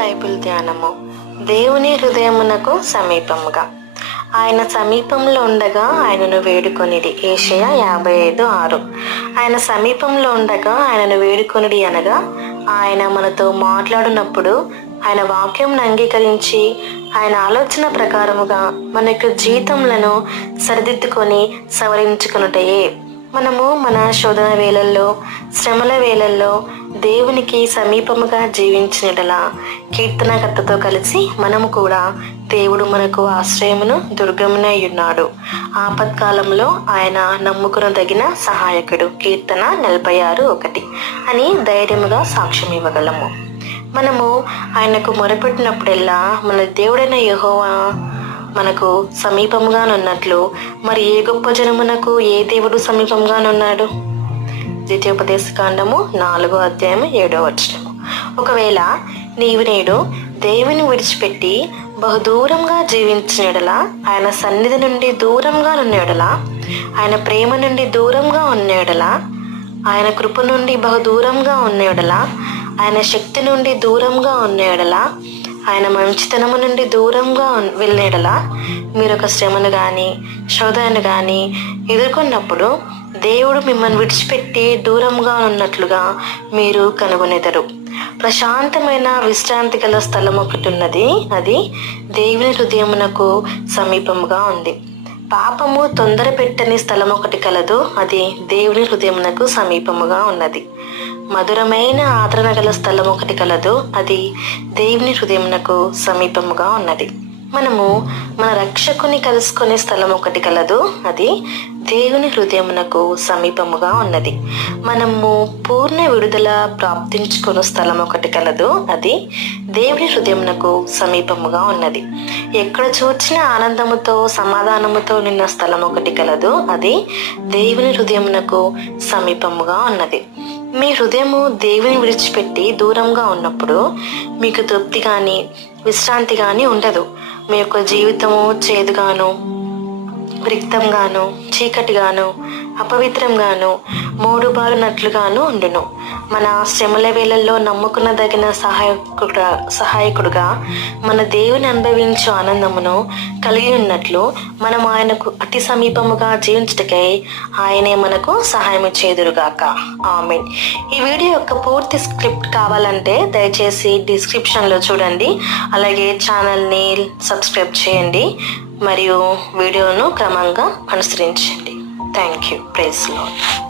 Bible ధ్యానము. దేవుని హృదయమునకు సమీపముగా. ఆయన సమీపంలో ఉండగా ఆయనను వేడుకొనిడి. యెషయా 55:6. ఆయన సమీపంలో ఉండగా ఆయనను వేడుకొనిడి అనగా ఆయన మనతో మాట్లాడినప్పుడు ఆయన వాక్యంను అంగీకరించి ఆయన ఆలోచన ప్రకారముగా మన యొక్క జీవితములను సరిదిద్దుకొని సవరించుకొనుటయే. మనము మన శోధన వేళల్లో, శ్రమల వేళల్లో దేవునికి సమీపముగా జీవించినట్లా కీర్తనకర్తతో కలిసి మనము కూడా దేవుడు మనకు ఆశ్రయమును దుర్గమునై ఉన్నాడు, ఆపత్కాలంలో ఆయన నమ్ముకునదగిన సహాయకుడు, కీర్తన 46:1 అని ధైర్యముగా సాక్ష్యం ఇవ్వగలము. మనము ఆయనకు మొరపెట్టినప్పుడెల్లా మన దేవుడైన యెహోవా మనకు సమీపంగానున్నట్లు మరి ఏ గొప్ప జనమునకు ఏ దేవుడు సమీపంగానున్నాడు? ద్వితీయోపదేశకాండము 4:7. ఒకవేళ నీవు నేడు దేవుని విడిచిపెట్టి బహుదూరంగా జీవించినడలా, ఆయన సన్నిధి నుండి దూరంగా ఉన్నడలా, ఆయన ప్రేమ నుండి దూరంగా ఉన్నడలా, ఆయన కృప నుండి బహుదూరంగా ఉన్నడలా, ఆయన శక్తి నుండి దూరంగా ఉన్నడలా, ఆయన మంచితనము నుండి దూరంగా వెళ్ళేడలా, మీరు ఒక శ్రమను కానీ శోధనను కానీ ఎదుర్కొన్నప్పుడు దేవుడు మిమ్మల్ని విడిచిపెట్టి దూరంగా ఉన్నట్లుగా మీరు కనుగొనెదరు. ప్రశాంతమైన విశ్రాంతి గల స్థలం ఒకటి ఉన్నది, అది దేవుని హృదయమునకు సమీపముగా ఉంది. పాపము తొందర పెట్టని స్థలం ఒకటి కలదు, అది దేవుని హృదయమునకు సమీపముగా ఉన్నది. మధురమైన ఆదరణ గల స్థలం ఒకటి కలదు, అది దేవుని హృదయమునకు సమీపముగా ఉన్నది. మనము మన రక్షకుని కలుసుకునే స్థలం ఒకటి కలదు, అది దేవుని హృదయమునకు సమీపముగా ఉన్నది. మనము పూర్ణ విడుదల ప్రాప్తించుకునే స్థలం ఒకటి కలదు, అది దేవుని హృదయమునకు సమీపముగా ఉన్నది. ఎక్కడ చూచిన ఆనందముతో సమాధానముతో నిన్న స్థలం ఒకటి కలదు, అది దేవుని హృదయమునకు సమీపముగా ఉన్నది. మీ హృదయము దేవుని విడిచిపెట్టి దూరంగా ఉన్నప్పుడు మీకు తృప్తి కానీ విశ్రాంతి కానీ ఉండదు. మీ యొక్క జీవితము చేదుగాను, రిక్తంగాను, చీకటిగాను, అపవిత్రంగాను, మోడుబారునట్లుగాను ఉండును. మన శ్రమల వేళల్లో నమ్ముకునదగిన సహాయకుడుగా మన దేవుని అనుభవించు ఆనందమును కలిగి ఉన్నట్లు మనం ఆయనకు అతి సమీపముగా జీవించుటకై ఆయనే మనకు సహాయం చేదురుగాక. ఆమేన్. ఈ వీడియో యొక్క పూర్తి స్క్రిప్ట్ కావాలంటే దయచేసి డిస్క్రిప్షన్లో చూడండి. అలాగే ఛానల్ని సబ్స్క్రైబ్ చేయండి మరియు వీడియోను క్రమంగా అనుసరించండి. Thank you. Praise lord.